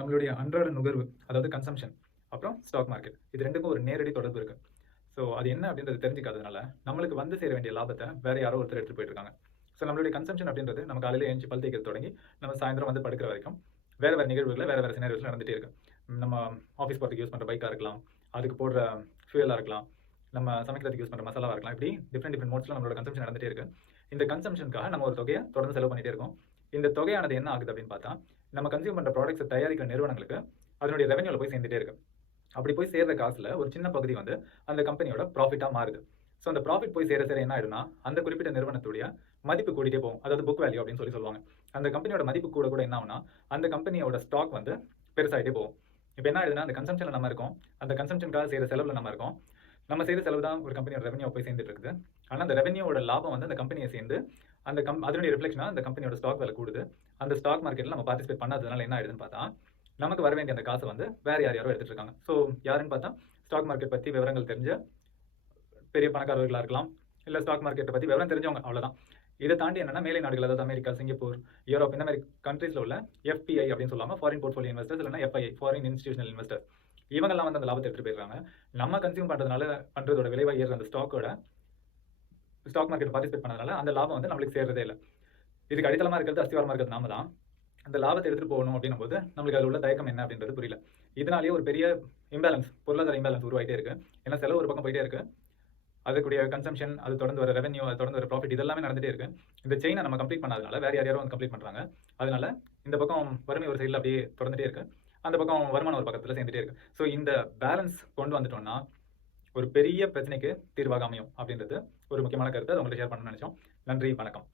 நம்மளுடைய அன்றாட நுகர்வு, அதாவது கன்சம்ஷன், அப்புறம் ஸ்டாக் மார்க்கெட். இது 2க்கும் ஒரு நேரடி தொடர்பு இருக்கு. ஸோ அது என்ன அப்படின்றது தெரிஞ்சுக்காததுனால, நம்மளுக்கு வந்து சேர வேண்டிய லாபத்த வேற யாரோ ஒருத்தர் எடுத்துட்டு போயிட்டு இருக்காங்க. ஸோ நம்மளுடைய கன்சம்ஷன் அப்படின்றது நம்ம காலையில எழுந்துச்சு பல் தேய்க்கிறது தொடங்கி, நம்ம சாயந்தரம் வந்து படுக்கிற வரைக்கும் வேற வேற நிகழ்வுகள வேற வேற சினாரியோஸ்ல நடந்துட்டே இருக்கு. நம்ம ஆஃபீஸ் போறதுக்கு யூஸ் பண்ற பைக்கா இருக்கலாம், அதுக்கு போடுற ஃபியூயலா இருக்கலாம், நம்ம சமைக்கிறதுக்கு யூஸ் பண்ற மசாலாவா இருக்கலாம். இப்படி டிஃபரெண்ட் மோட்ஸ்ல நம்மளோட கன்சம்ஷன் நடந்துட்டே இருக்கு. இந்த கன்சம்ஷனுக்காக நம்ம ஒரு தொகைய தொடர்ந்து செலவு பண்ணிட்டே இருக்கோம். இந்த தொகையானது என்ன ஆகுது அப்படின்னு பார்த்தா, நம்ம கன்சியூம் பண்ற ப்ராடக்ட்ஸ தயாரிக்கிற நிறுவனங்களுக்கு அதனுடைய ரெவென்யூல போய் சேர்ந்துட்டே இருக்கு. அப்படி போய் சேர்ற காசுல ஒரு சின்ன பகுதி வந்து அந்த கம்பெனியோட ப்ராஃபிட்டா மாறுது. ஸோ அந்த ப்ராஃபிட் போய் சேர என்ன ஆயிடும்னா, அந்த குறிப்பிட்ட நிறுவனத்துடைய மதிப்பு கூடிட்டே போகும். அதாவது புக் வேல்யூ அப்படின்னு சொல்லுவாங்க. அந்த கம்பெனியோட மதிப்பு கூட கூட என்ன ஆகும்னா, அந்த கம்பெனியோட ஸ்டாக் வந்து பெருசாயிட்டே போகும். இப்ப என்ன ஆயிடுதுன்னா, அந்த கன்சம்ஷன்ல நம்ம இருக்கோம். அந்த கன்சம்ஷனுக்காக செய்ற செலவுல நம்ம இருக்கோம். நம்ம செய்ற செலவு தான் ஒரு கம்பெனியோட ரெவென்யூ போய் சேர்ந்துட்டு இருக்குது. ஆனா அந்த ரெவென்யூவோட லாபம் வந்து அந்த கம்பெனிய சேர்ந்து அதனுடைய ரிஃப்ளெக்ஷனா அந்த கம்பெனியோட ஸ்டாக் விலை கூடுது. அந்த ஸ்டாக் மார்க்கெட்ல நம்ம பார்ட்டிசிபேட் பண்ணாததுனால என்ன ஆயிடுதுன்னு பார்த்தா, நமக்கு வர வேண்டிய அந்த காசை வந்து வேற யாரோ எடுத்துட்டு இருக்காங்க. ஸோ யாருன்னு பார்த்தா, ஸ்டாக் மார்க்கெட் பத்தி விவரங்கள் தெரிஞ்ச பெரிய பணக்காரர்களா இருக்கலாம். இல்ல ஸ்டாக் மார்க்கெட்ட பத்தி விவரம் தெரிஞ்சவங்க அவ்வளவுதான். இத தாண்டி என்னன்னா, மேலை நாடுகள், அதாவது அமெரிக்கா, சிங்கப்பூர், யூரோப் இந்த மாதிரி கண்ட்ரீஸ்ல உள்ள எஃபிஐ அப்படின்னு சொல்லாம ஃபாரின் போர்ட்ஃபோலியோ இன்வெஸ்டர்ஸ் இல்லன்னா எஃப்ஐஐ ஃபாரின் இன்ஸ்டிடியூஷனல் இன்வெஸ்டர்ஸ் இவங்கெல்லாம் வந்து அந்த லாபத்தை எடுத்துட்டு போயிடுறாங்க. நம்ம கன்சியூம் பண்றதோட விளைவா ஏறுற அந்த ஸ்டாக் மார்க்கெட் பார்ட்டிசிபேட் பண்ணதுனால அந்த லாபம் வந்து நம்மளுக்கு சேர்றதே இல்ல. இதுக்கு அடித்தளமா இருக்கிறது, அஸ்திவாரமா இருக்கிறது நாம தான். அந்த லாபத்தை எடுத்துட்டு போகணும் அப்படின்னும் போது நம்மளுக்கு அதுல உள்ள தயக்கம் என்ன அப்படின்றது புரியல. இதனாலேயே ஒரு பெரிய பொருளாதார இம்பேலன்ஸ் உருவாயிட்டே இருக்கு. ஏன்னா செலவு ஒரு பக்கம் போயிட்டே இருக்கு. அதுக்குடைய கன்சம்ஷன், அது தொடர்ந்து வர ரெவென்யூ, அது தொடர்ந்து வர ப்ராஃபிட் இதெல்லாமே நடந்துட்டே இருக்கு. இந்த செயினை நம்ம கம்ப்ளீட் பண்ணாதனால வேற யாரோ வந்து கம்ப்ளீட் பண்றாங்க. அதனால இந்த பக்கம் வறுமை ஒரு சைடுல அப்படியே தொடர்ந்துட்டே இருக்கு. அந்த பக்கம் வருமானம் ஒரு பக்கத்துல சேர்ந்துட்டே இருக்கு. ஸோ இந்த பேலன்ஸ் கொண்டு வந்துட்டோம்னா ஒரு பெரிய பிரச்சனைக்கு தீர்வாக அமையும் அப்படின்றது ஒரு முக்கியமான கருத்து. அதை உங்கள்கிட்ட ஷேர் பண்ணணும்னு நினைச்சோம். நன்றி, வணக்கம்.